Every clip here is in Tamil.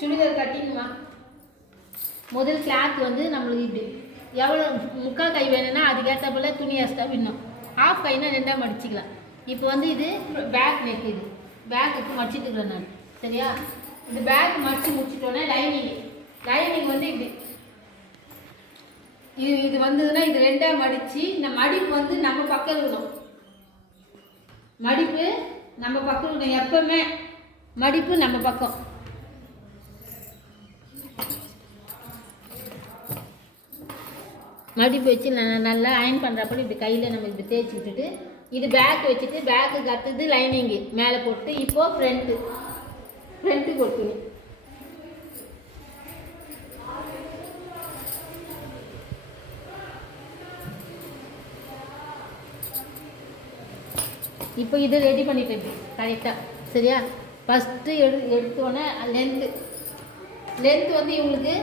சுடிதார் கட்டிங்குமா. முதல் கிளாத் வந்து நம்மளுக்கு இப்படி எவ்வளோ முக்கால் கை வேணும்னா அதுக்கேற்ற போல் துணி எக்ஸ்ட்ரா விடணும். ஹாஃப் கைனா 2ஆக மடிச்சிக்கலாம். இப்போ வந்து இது பேக் நெக், இது பேக்கு மடிச்சிட்டுக்கிறேன் நான். சரியா, இது பேக் மடித்து முடிச்சிட்டோன்னே லைனிங் வந்து இப்படி இது வந்ததுன்னா இது 2ஆக மடித்து இந்த மடிப்பு வந்து நம்ம பக்கம் இருக்கணும். மடிப்பு நம்ம பக்கம் இருக்கணும். எப்பவுமே மடிப்பு நம்ம பக்கம். மடிப்பு வச்சு நல்லா அயன் பண்ணுறப்போ இப்படி கையில் நம்ம இப்படி தேய்ச்சி விட்டுட்டு இது பேக் வச்சுட்டு பேக்கு கற்றுது லைனிங்கு மேலே போட்டு இப்போது ஃப்ரண்ட்டு கொடுக்கணும். இப்போ இது ரெடி பண்ணிட்டேன் கரெக்டாக. சரியா, ஃபஸ்ட்டு எடுத்தோடனே லென்த்து வந்து இவங்களுக்கு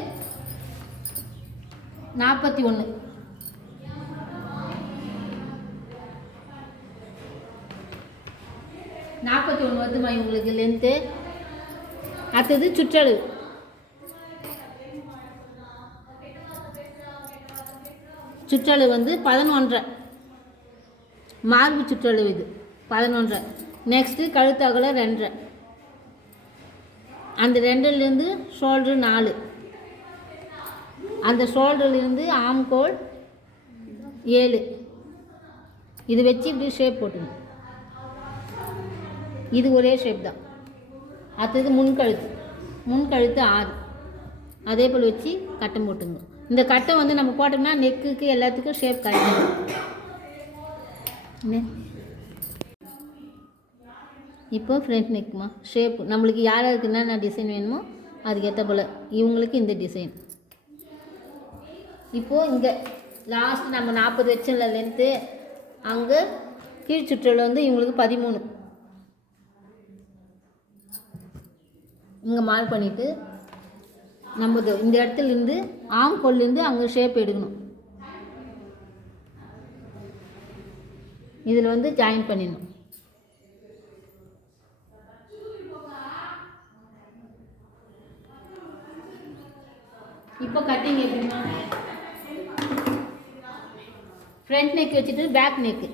41 வருதுமா இவங்களுக்கு லென்த்து. அடுத்தது சுற்றளவு வந்து 11.5 மார்பு சுற்றளவு, இது 11.5. நெக்ஸ்ட்டு கழுத்து அகலம் 2.5. அந்த 2லேருந்து ஷோல்ட்ரு 4. அந்த ஷோல்டர்லேருந்து ஆம்கோல் 7. இது வச்சு இப்படி ஷேப் போட்டுங்க. இது ஒரே ஷேப் தான். அடுத்தது முன்கழுத்து 6. அதே போல் வச்சு கட்டம் போட்டுங்க. இந்த கட்டம் வந்து நம்ம போட்டோம்னா நெக்குக்கு எல்லாத்துக்கும் ஷேப் கரெக்டாக. இப்போ ஃப்ரண்ட் நெக்குமா ஷேப் நம்மளுக்கு யாருக்கு என்னென்ன டிசைன் வேணுமோ அதுக்கேற்ற போல் இவங்களுக்கு இந்த டிசைன். இப்போது இங்கே லாஸ்ட் நம்ம 40 வச்சல லென்த்து, அங்கே கீழ் சுற்றல் வந்து இவங்களுக்கு 13. இங்கே மார்க் பண்ணிவிட்டு நம்ம இந்த இடத்துலேருந்து ஆம்கோல்லேருந்து அங்கே ஷேப் எடுக்கணும். இதில் வந்து ஜாயின் பண்ணிடணும். இப்போ கட்டிங் எப்படின்னா ஃப்ரண்ட் நெக் வச்சுட்டு பேக் நெக்கு.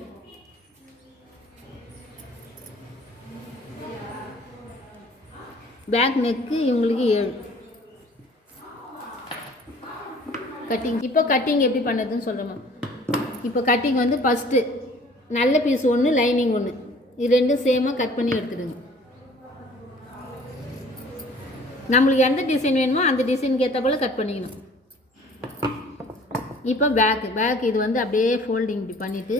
பேக் நெக்கு இவங்களுக்கு 7 கட்டிங். இப்போ கட்டிங் எப்படி பண்ணுறதுன்னு சொல்கிறோமா. இப்போ கட்டிங் வந்து ஃபஸ்ட்டு நல்ல பீஸ் 1, லைனிங் 1, இது ரெண்டும் சேமாக கட் பண்ணி எடுத்துடுங்க. நம்மளுக்கு எந்த டிசைன் வேணுமோ அந்த டிசைனுக்கு ஏற்ற போல் கட் பண்ணிக்கணும். இப்போ பேக் இது வந்து அப்படியே ஃபோல்டிங் இப்படி பண்ணிவிட்டு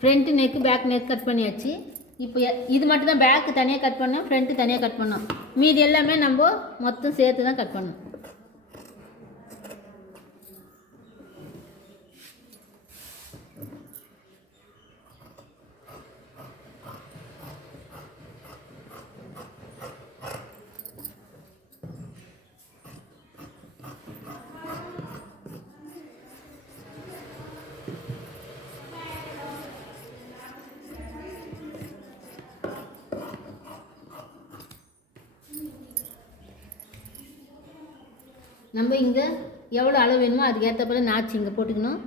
front neck back neck cut பண்ணியாச்சு. இப்போ இது மட்டும் தான் பேக்கு தனியாக கட் பண்ணோம், ஃப்ரண்ட்டு தனியாக கட் பண்ணோம். மீதி எல்லாமே நம்ம மொத்தம் சேர்த்து தான் கட் பண்ணோம். நம்ம இங்கே எவ்வளோ அளவு வேணுமோ அதுக்கு ஏற்ற போல் நாச்சு இங்கே போட்டுக்கணும்.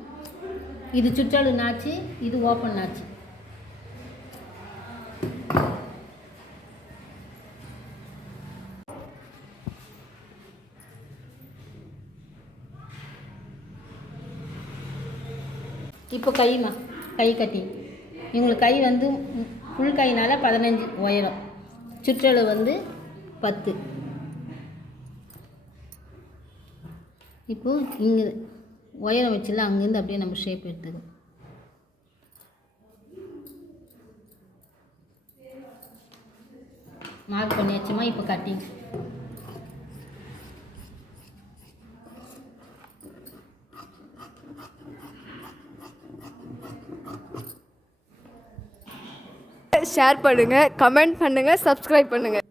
இது சுற்றளவு நாச்சு, இது ஓப்பன் நாச்சு. இப்போ கை கட்டி இவங்களுக்கு கை வந்து ஃபுல் கையினால் 15 உயரம், சுற்றளவு வந்து 10. இப்போது இங்கே உயரம் வச்சுல அங்கேருந்து அப்படியே நம்ம ஷேப் எடுத்துக்கணும். மார்க் பண்ணியாச்சுமா. இப்போ கட்டிங் ஷேர் பண்ணுங்கள், கமெண்ட் பண்ணுங்கள், சப்ஸ்கிரைப் பண்ணுங்கள்.